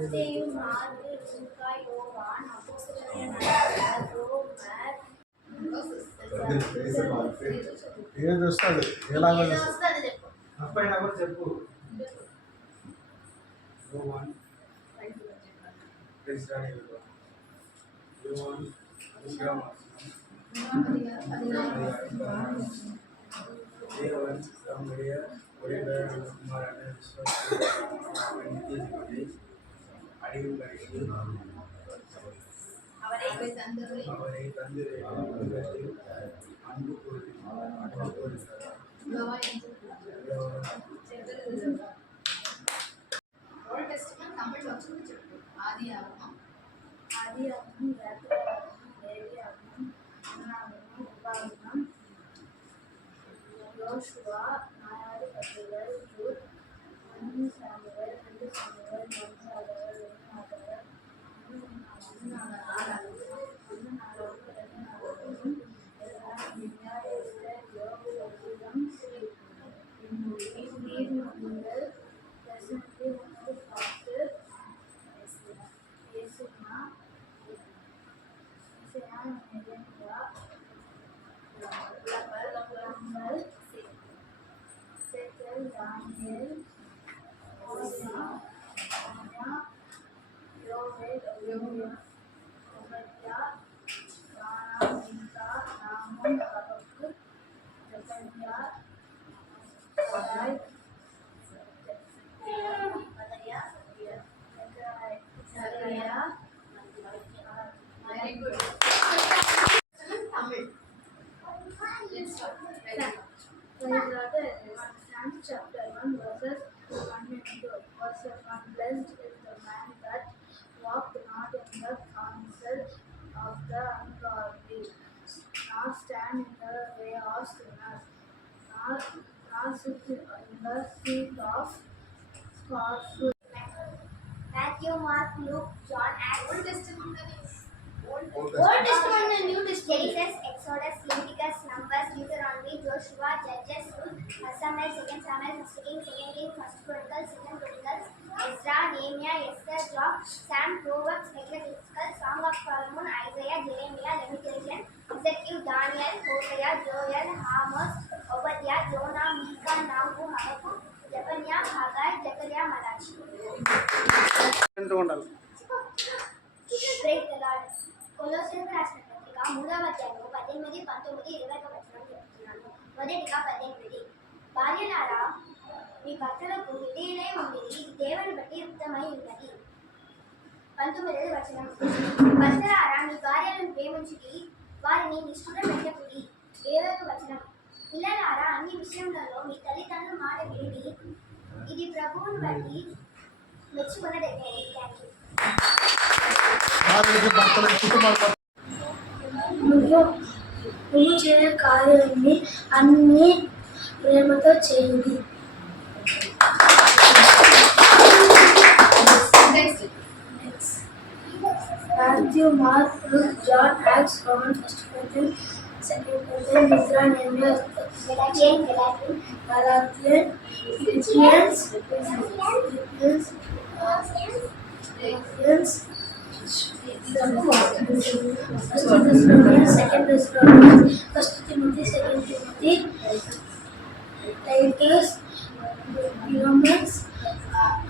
மத்தேயு, மார்க்கு, லூக்கா, யோவான், அப்போஸ்தலராகிய ரோமர், ఏది వస్తుంది ఎలాగో అబ్బాయి కూడా చెప్పు தேவன் தம்முடைய ஒரே குமாரான விசுவாசத்தை அடிவுகளில் அவரை தந்து அன்பு ஆதியாகமம், லேவியாகமம், உபாகமம், யோசுவா, நாலாவது கட்டளைகள், ரூத், 1 சாமுவேல், 2 சாமுவேல், 3 சாமுவேல், 1 நாளாகமம், 1 நாளாகமம், 2 நாளாகமம், எஸ்றா, எஸ்தர், யோபு, ஓசியம், நீதிமொழிகள், பிரசங்கி, 1-10, ஏசுனா, நெகேமியா, புலம்பல், எசேக்கியேல், தானியேல், ஓசியா, யோவேல், ஒபத்யா, YONO, Micah, நாகூம், ஹபக்குக், ஜெபன்யா, Sahai, Zechariah. Very good. Tamil. Let's start. Psalm chapter 1 verses 1 and 2. Verse 1. Blessed is the man that walked not in the counsel of the ungodly, nor stand in the way of sinners, nor sit in the seat of scornful. Matthew, Mark, Luke, John, Acts. Old Testament and Old Testament and New Testament. Genesis, Exodus, Leviticus, Numbers, Deuteronomy, Joshua, Judges, Ruth, 1 Samuel, 2 Samuel, 1 Kings, 2 Kings, 1 Chronicles, 2 Chronicles, Ezra, Nehemiah, Esther, Job, Psalm, Proverbs, Ecclesiastes, Song of Solomon, Isaiah, Jeremiah, Lamentation, Ezekiel, Daniel, Hosea, Joel, Amos, Obadiah, Jonah, Micah, Nahum, Habakkuk, Zephaniah, Haggai, Zechariah, Malachi. Praise the Lord. కొలొస్సీయులకు రాసిన పత్రిక 3వ అధ్యాయము 18, 19, 20 వచనం చెప్తున్నాను. మొదటిగా 18. భార్యలారా మీ భర్తలకు విధేయులై ఉండిరి, ఇది దేవుని బట్టి యుక్తమై ఉన్నది. 19వ వచనం. భర్తలారా మీ భార్యలను ప్రేమించుడి, వారిని నిష్ఠూర పెట్టకుడి. 20వ వచనం. పిల్లలారా అన్ని విషయములలో మీ తల్లిదండ్రుల మాట వినుడి, ఇది ప్రభువును బట్టి మెచ్చుకొనదగినది. నువ్వు చేయ కార్యాన్ని అన్ని ప్రేమతో చేయండి. Matthew, Mark, Luke, John, Acts, Romans, 1 Corinthians, 2 Corinthians, Ezra, Nehemiah, Galatians, Philippians, 1 Thessalonians, 2 Thessalonians, 1 Timothy, 2 Timothy, Titus, Romans,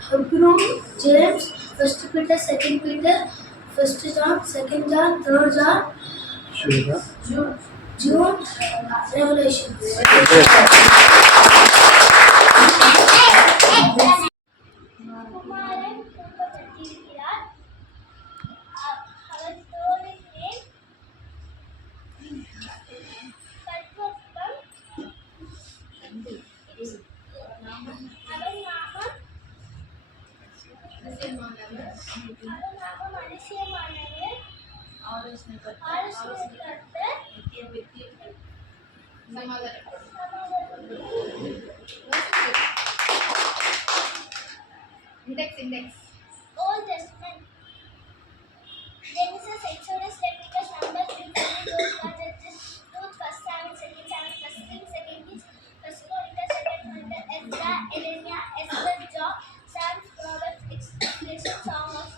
Hebrew, James, 1 Peter, 2 Peter, 1 John, 2 John, 3 John, Jude, Revelation. குமாரன் தூக்கப்பட்டிருக்கிறார், அவர் தோளின் மேல் கற்பப்பம், அவன் நாமம் அதிசயமானது, ஆலோசனைக்கர்த்தர், Index. Old Testament. Genesis, Exodus, Leviticus, Numbers, Deuteronomy, Joshua, Judges, Ruth, 1 Samuel, 2 Samuel, 1 Kings, 2 Kings, 1 Chronicles, 2 Chronicles, Ezra, Nehemiah, Esther, Job, Psalms, Proverbs, Ecclesiastes, Song of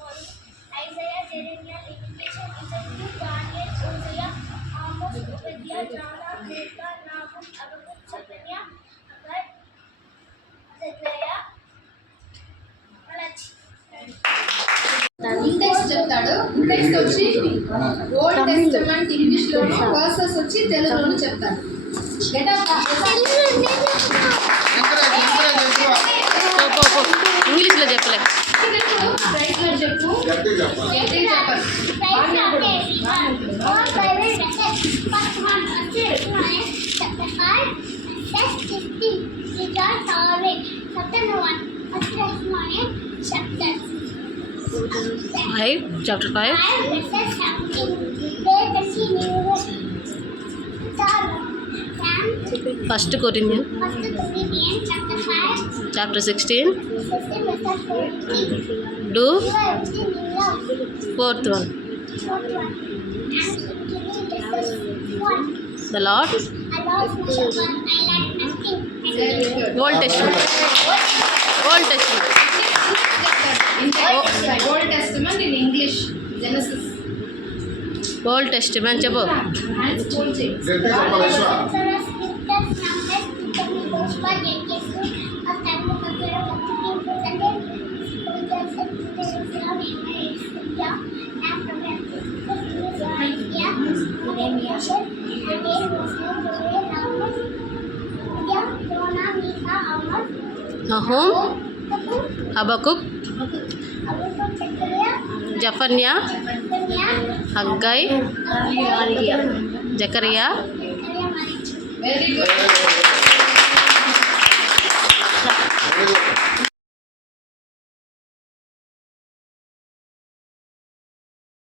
index చెప్తాడు. Index వచ్చి old testament ఇంగ్లీష్లోను, versus వచ్చి తెలుగులోను చెప్తాడు. ఇంగ్లీష్లో చెప్పలే. రైట్లో చెప్పు. Chapter 5. First Corinthians. Chapter 16. Do. Fourth one. The Lord. Old Testament. Old Testament. Old Testament in English. Genesis. Old Testament చెప్పు. Nahum, Habakuk, Zephaniah, Haggai, Zechariah. Very good.